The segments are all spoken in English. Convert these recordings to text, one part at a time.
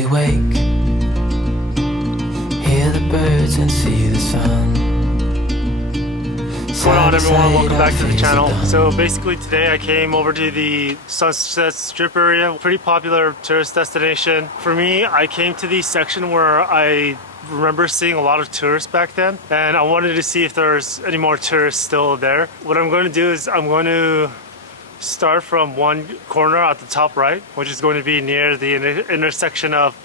we wake, hear the birds and see the sun. What's going on, everyone? Welcome back to the channel. So basically today I came over to the Sunset Strip area, pretty popular tourist destination. For me, I came to the section where I remember seeing a lot of tourists back then, and I wanted to see if there's any more tourists still there. What I'm going to do is I'm going to start from one corner at the top right, which is going to be near the intersection of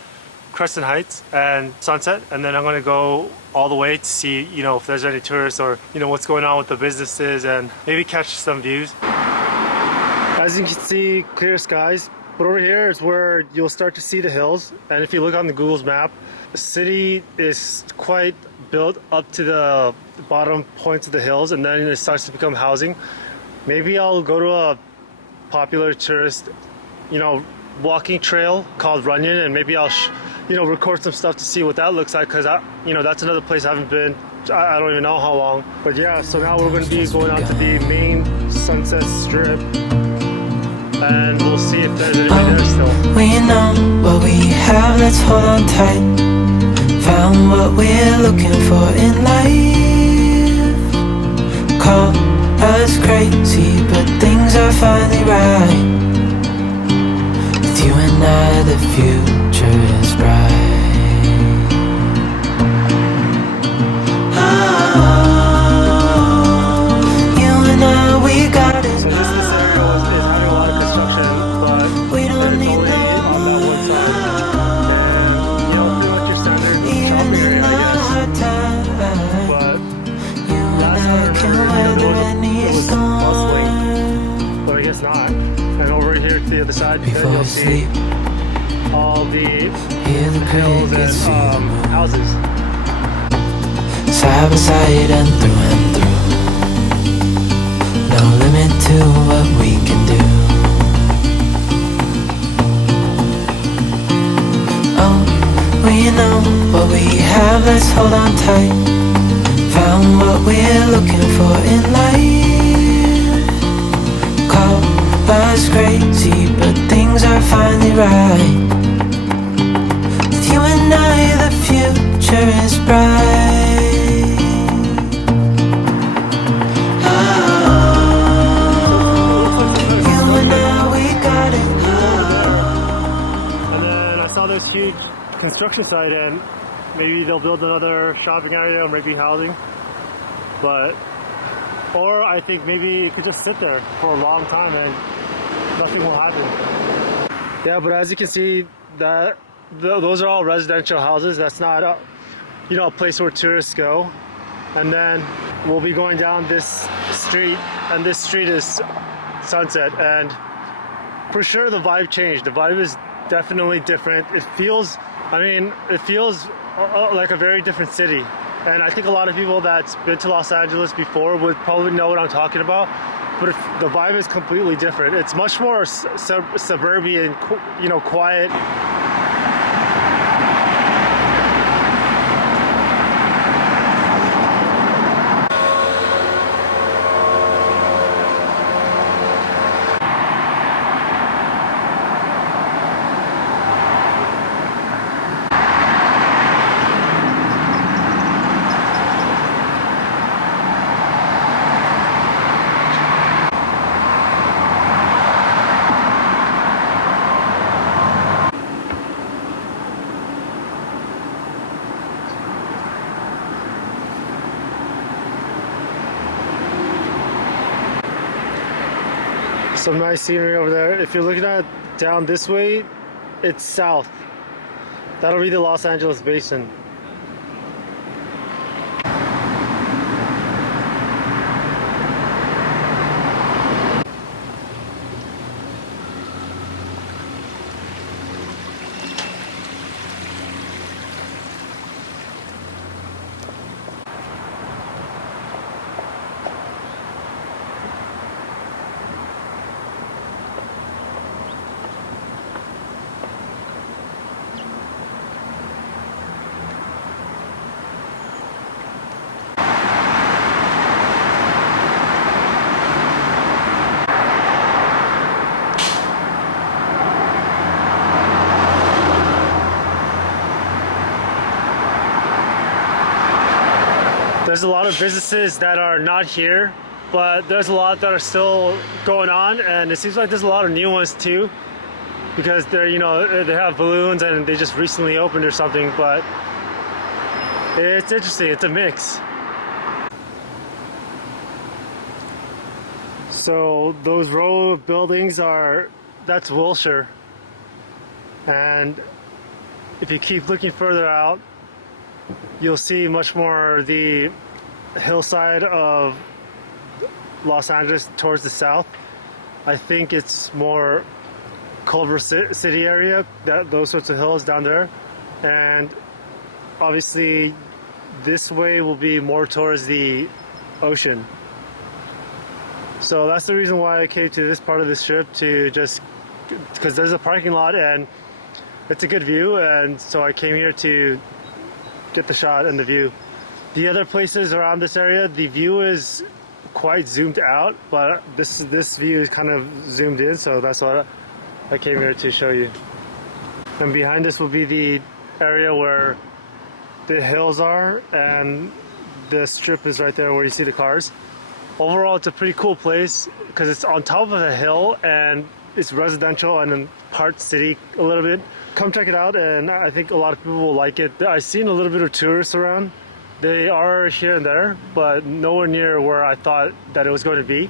Crescent Heights and Sunset, and then I'm going to go all the way to see, if there's any tourists or, what's going on with the businesses and maybe catch some views. As you can see, clear skies, but over here is where you'll start to see the hills. And if you look on the Google's map, the city is quite built up to the bottom points of the hills, and then it starts to become housing. Maybe I'll go to a popular tourist, walking trail called Runyon, and maybe I'll record some stuff to see what that looks like, because that's another place I haven't been. I don't even know how long. But yeah, so now we're going to be going out to the main Sunset Strip, and we'll see if there's anybody there still. We know what we have, let's hold on tight. Found what we're looking for in life. Call us crazy, but things are finally right. With you and I, the future is bright. Oh, you and I, we got it. So this area is having a lot of construction, but We don't need only no on that one side. And pretty much your standard shopping area, I guess. But last time I remember, it was bustling, but I guess not. And over here to the other side, then Before you'll we see sleep, all the hear the hills crickets, see the and moon. houses. Side by side and through and through. No limit to what we can do. Oh, we know what we have, let's hold on tight. Found what we're looking for in life. Call us crazy, but things are finally right. With you and I, the future is bright. Oh, you and I, we got it. And then I saw this huge construction site, and maybe they'll build another shopping area or maybe housing. Or I think maybe it could just sit there for a long time and nothing will happen. Yeah, but as you can see, those are all residential houses. That's not a place where tourists go. And then we'll be going down this street, and this street is Sunset, and for sure the vibe changed. The vibe is definitely different. It feels like a very different city. And I think a lot of people that's been to Los Angeles before would probably know what I'm talking about. But the vibe is completely different. It's much more suburban, quiet. Some nice scenery over there. If you're looking at down this way, it's south. That'll be the Los Angeles Basin. there's a lot of businesses that are not here, but there's a lot that are still going on, and it seems like there's a lot of new ones too, because they're, you know, they have balloons and they just recently opened or something. But it's interesting. It's a mix. So those row of buildings that's Wilshire, and if you keep looking further out, you'll see much more the hillside of Los Angeles towards the south. I think it's more Culver City area, those sorts of hills down there, and obviously this way will be more towards the ocean. So that's the reason why I came to this part of the strip, to just because there's a parking lot and it's a good view, and so I came here to get the shot and the view. The other places around this area, the view is quite zoomed out, but this view is kind of zoomed in, so that's what I came here to show you. And behind us will be the area where the hills are, and the strip is right there where you see the cars. Overall, it's a pretty cool place because it's on top of a hill and it's residential and in part city a little bit. Come check it out, and I think a lot of people will like it. I've seen a little bit of tourists around. They are here and there, but nowhere near where I thought that it was going to be.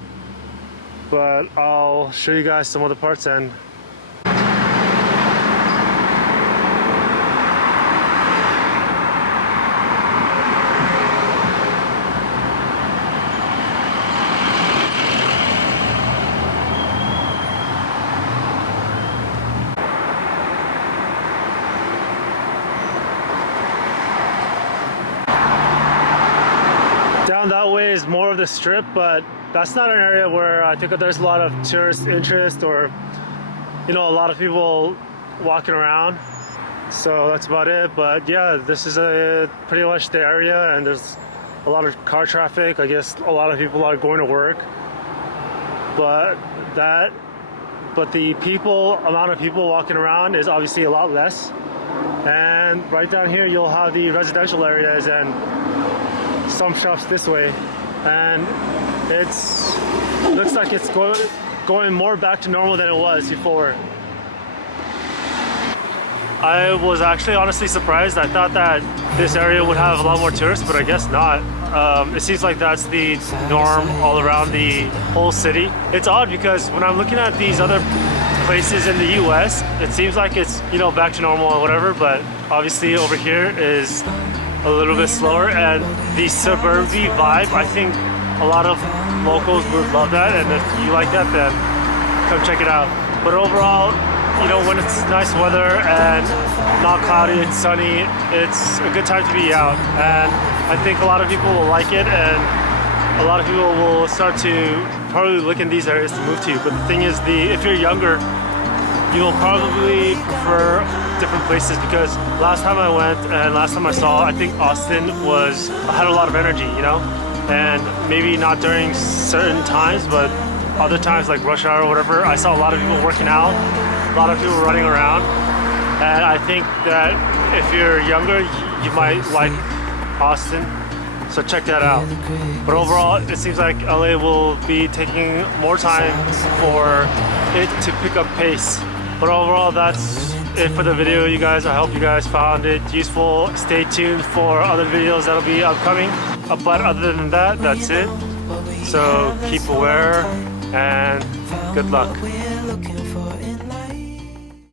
But I'll show you guys some other parts. And down that way is more of the strip, but that's not an area where I think there's a lot of tourist interest or, you know, a lot of people walking around. So that's about it. But yeah, this is pretty much the area, and there's a lot of car traffic. I guess a lot of people are going to work, but the amount of people walking around is obviously a lot less. And right down here you'll have the residential areas and some shops this way, and looks like it's going more back to normal than it was before. I was actually honestly surprised. I thought that this area would have a lot more tourists, but I guess not. It seems like that's the norm all around the whole city. It's odd because when I'm looking at these other places in the US, it seems like it's, you know, back to normal or whatever, but obviously over here is a little bit slower, and the suburban vibe, I think a lot of locals would love that, and if you like that, then come check it out. But overall, you know, when it's nice weather and not cloudy, it's sunny, it's a good time to be out, and I think a lot of people will like it, and a lot of people will start to probably look in these areas to move to. But the thing is, if you're younger, you'll probably prefer different places, because last time I went and last time I saw, I think Austin had a lot of energy, you know, and maybe not during certain times, but other times like rush hour or whatever, I saw a lot of people working out, a lot of people running around, and I think that if you're younger, you might like Austin, so check that out. But overall, it seems like LA will be taking more time for it to pick up pace. But overall, that's it for the video, you guys. I hope you guys found it useful. Stay tuned for other videos that'll be upcoming. But other than that, that's it. So keep aware and good luck.